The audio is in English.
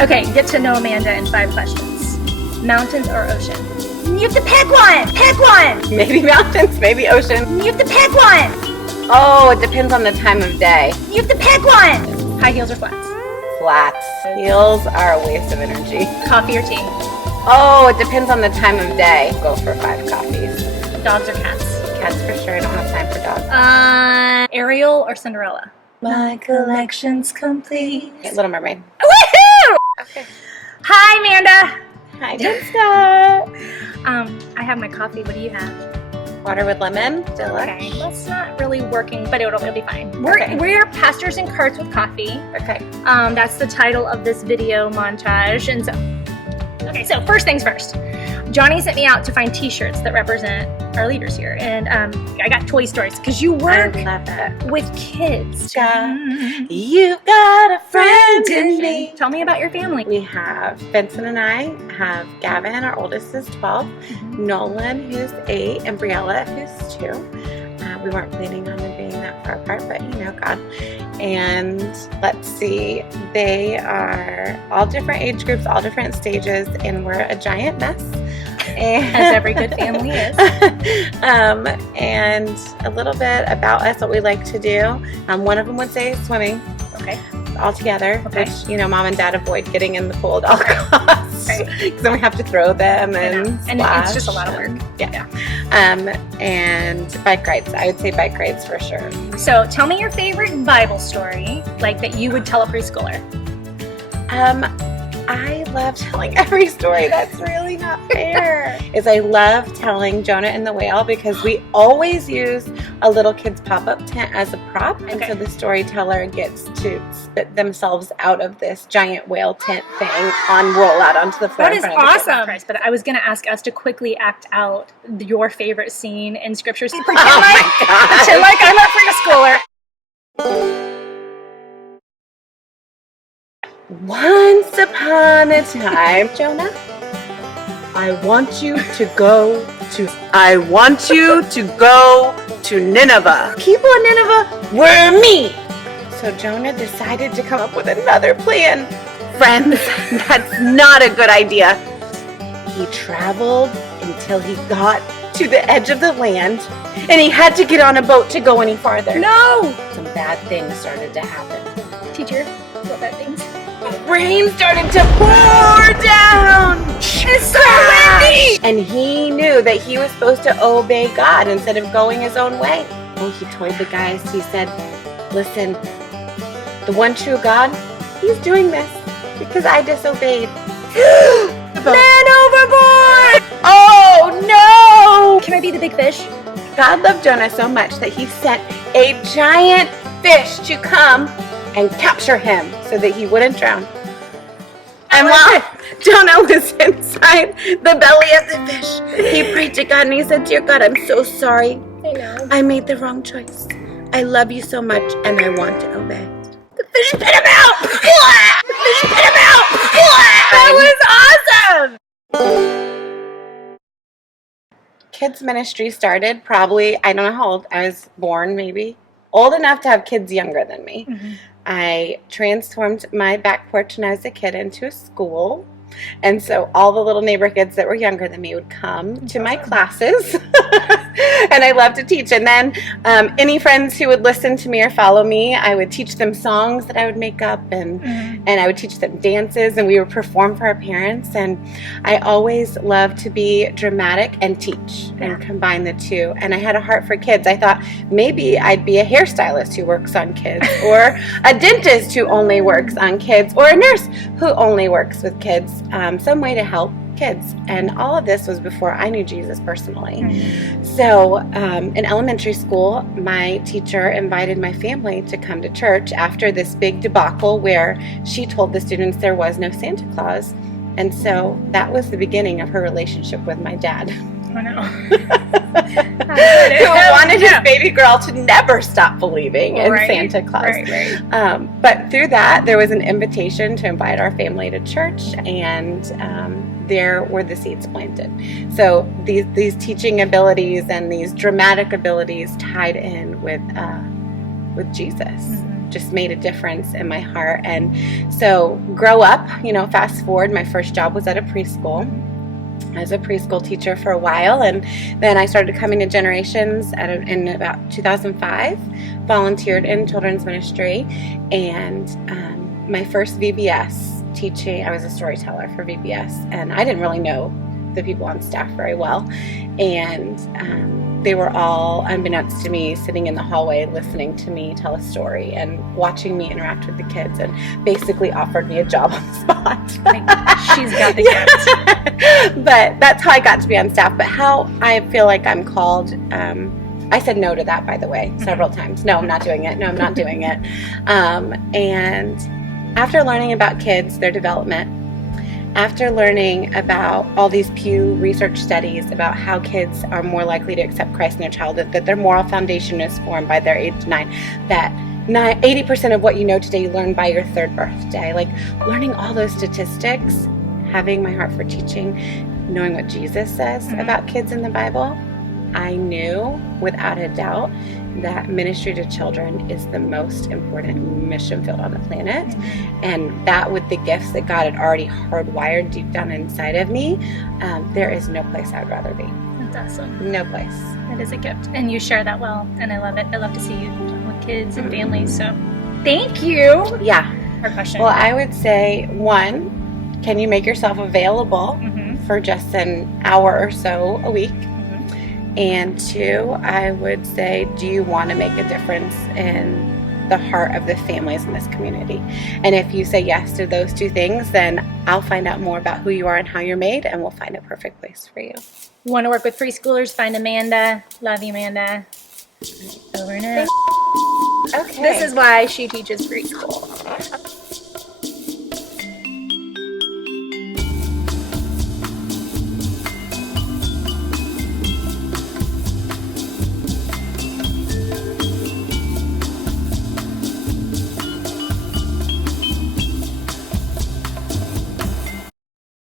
Okay, get to know Amanda in 5 questions. Mountains or ocean? You have to pick one! Pick one! Maybe mountains, maybe ocean. You have to pick one! Oh, it depends on the time of day. You have to pick one! High heels or flats? Flats. Heels are a waste of energy. Coffee or tea? Oh, it depends on the time of day. Go for 5 coffees. Dogs or cats? Cats for sure. I don't have time for dogs. Ariel or Cinderella? My collection's complete. Little Mermaid. Woohoo! Okay. Hi, Amanda. Hi, Jen Scott. I have my coffee. What do you have? Water with lemon. Okay, that's not really working, but it'll be fine. Okay. We're pastors in carts with coffee. Okay. That's the title of this video montage, and so first things first. Johnny sent me out to find T-shirts that represent our leaders here, and I got Toy Stories because you work with kids. You've got a friend in me. Tell me about your family. We have Benson and I have Gavin, our oldest is 12, Nolan who's 8, and Briella who's 2. We weren't planning on them being that far apart, but you know, God. And let's see, they are all different age groups, all different stages, and we're a giant mess. As every good family is. And a little bit about us, what we like to do. One of them would say swimming. Okay. All together, okay. Which, you know, Mom and Dad avoid getting in the pool at all costs. Because then we have to throw them and it's just a lot of work. Yeah. And bike rides. I would say bike rides for sure. So tell me your favorite Bible story, like that you would tell a preschooler. I love telling every story. That's really not fair. I love telling Jonah and the whale because we always use a little kid's pop-up tent as a prop. And so the storyteller gets to spit themselves out of this giant whale tent thing roll out onto the floor. That is awesome. But I was going to ask us to quickly act out your favorite scene in scriptures. Pretend like I'm a preschooler. Once upon a time, Jonah, I want you to go to Nineveh. People in Nineveh were me. So Jonah decided to come up with another plan. Friends, that's not a good idea. He traveled until he got to the edge of the land, and he had to get on a boat to go any farther. No! Some bad things started to happen. Teacher, what bad things? Rain started to pour down. It's so windy! And he knew that he was supposed to obey God instead of going his own way. Oh, he told the guys, he said, listen, the one true God, he's doing this because I disobeyed. Man overboard! Oh, no! Can I be the big fish? God loved Jonah so much that he sent a giant fish to come and capture him so that he wouldn't drown. And while Jonah was inside the belly of the fish, he prayed to God and he said, dear God, I'm so sorry. I know. I made the wrong choice. I love you so much and I want to obey. The fish spit him out! The fish spit him out! That was awesome! Kids ministry started probably, I don't know how old, I was born maybe, old enough to have kids younger than me. I transformed my back porch when I was a kid into a school. And so all the little neighbor kids that were younger than me would come to my classes. And I love to teach. And then any friends who would listen to me or follow me, I would teach them songs that I would make up, and I would teach them dances, and we would perform for our parents. And I always loved to be dramatic and teach and combine the two. And I had a heart for kids. I thought maybe I'd be a hairstylist who works on kids, or a dentist who only works on kids, or a nurse who only works with kids. Some way to help kids. And all of this was before I knew Jesus personally. So in elementary school, my teacher invited my family to come to church after this big debacle where she told the students there was no Santa Claus. And so that was the beginning of her relationship with my dad. I know. Who wanted his baby girl to never stop believing in Santa Claus. But through that, there was an invitation to invite our family to church, and there were the seeds planted. So these teaching abilities and these dramatic abilities tied in with Jesus. just made a difference in my heart. And so grow up, fast forward, my first job was at a preschool. I was a preschool teacher for a while, and then I started coming to Generations in about 2005, volunteered in children's ministry, and my first VBS teaching, I was a storyteller for VBS, and I didn't really know the people on staff very well, and they were all, unbeknownst to me, sitting in the hallway listening to me tell a story and watching me interact with the kids, and basically offered me a job on the spot. She's got the gift. But that's how I got to be on staff. But how I feel like I'm called, I said no to that, by the way, several times. No, I'm not doing it. No, I'm not doing it. And after learning about kids, their development, after learning about all these Pew Research studies about how kids are more likely to accept Christ in their childhood, that their moral foundation is formed by their age 9, that 80% of what you know today you learn by your 3rd birthday, like learning all those statistics, having my heart for teaching, knowing what Jesus says about kids in the Bible, I knew without a doubt that ministry to children is the most important mission field on the planet. And that, with the gifts that God had already hardwired deep down inside of me, there is no place I'd rather be. That's awesome. No place. It is a gift. And you share that well, and I love it. I love to see you talk with kids and families. So thank you. Yeah. Our question. Well, I would say, 1, can you make yourself available for just an hour or so a week? And 2, I would say, do you want to make a difference in the heart of the families in this community? And if you say yes to those 2 things, then I'll find out more about who you are and how you're made, and we'll find a perfect place for you. You want to work with preschoolers? Find Amanda. Love you, Amanda. Over and out. Okay. This is why she teaches preschool.